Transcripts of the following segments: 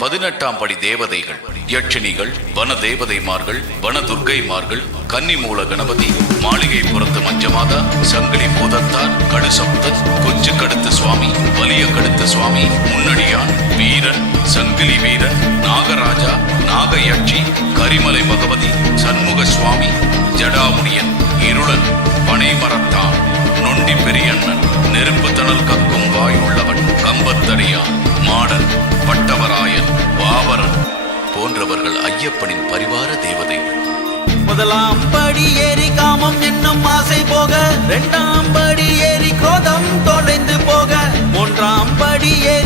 பதினெட்டாம் படி தேவதைகள் யட்சினிகள் வன தேவதைமார்கள் வன துர்க்கைமார்கள் கன்னிமூல கணபதி மாளிகை புறத்து மஞ்சமாதா சங்கிலி பூதத்தார் கடுசப்தன் கொச்சு கடுத்து சுவாமி வலிய கடுத்து சுவாமி முன்னடியான் வீரன் சங்கிலி வீரன் நாகராஜா நாகயட்சி கரிமலை பகவதி சண்முக சுவாமி ஜடாமுனியன் இருளன் பனைமரத்தான் நொண்டி பெரியண்ணன் நெருப்பு தணல் கக்கும் வாய் உள்ளவன் கம்பத்தடியான் ஐயப்பனின் பரிவார தேவதைகள். முதலாம் படி ஏறி காமம் என்னும் ஆசை போக இரண்டாம் படி ஏறி கோதம் தொலைந்து போக மூன்றாம் படி ஏறி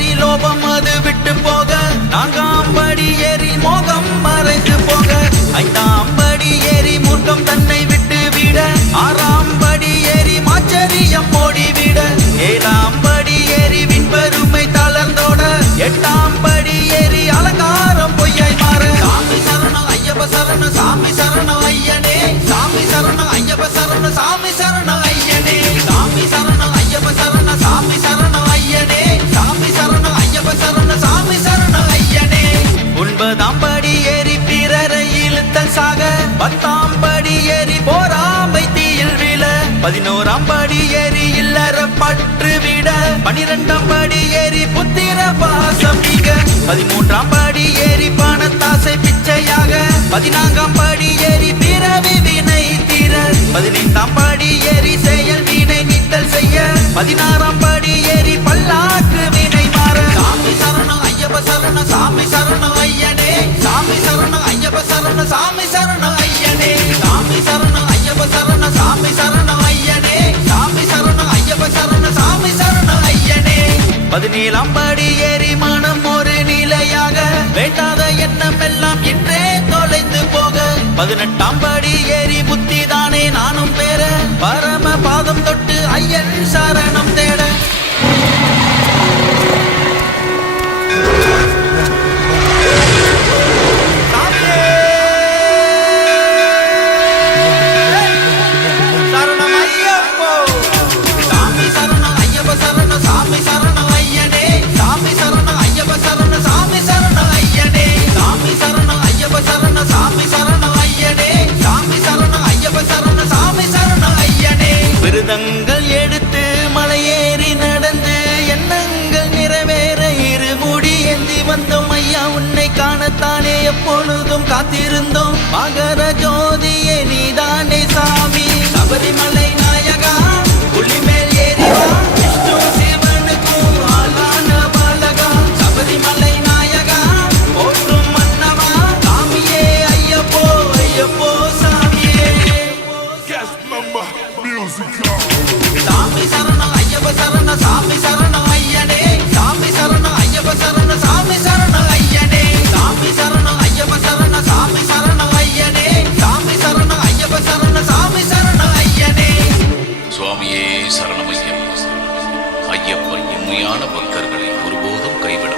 பதினோராம் படி ஏறி இல்லற பற்று விட பனிரெண்டாம் படி ஏறி புத்திர பாசம் நீங்க பதிமூன்றாம் படி ஏறி பணத்தாசை பிச்சையாக. பதினான்காம் படி ஏறி பிறவி வினை தீர. பதினைந்தாம் படி ஏறி செயல் வீணை நீத்தல் செய்ய. பதினாறாம் படி பதினேழாம் படி ஏறி மனம் ஒரு நிலையாக. வேண்டாத எண்ணம் எல்லாம் இன்றே தொலைந்து போக. பதினெட்டாம் படி ஏறி புத்தி தானே நானும் பெற பரம பா கரங்கள் எடுத்து மலையேறி நடந்து எண்ணங்கள் நிறைவேற இருமுடி ஏந்தி வந்தோம். ஐயா உன்னை காணத்தானே எப்பொழுதும் காத்திருந்தோம். மகர ஜோதி உண்மையான பக்தர்களை ஒருபோதும் கைவிட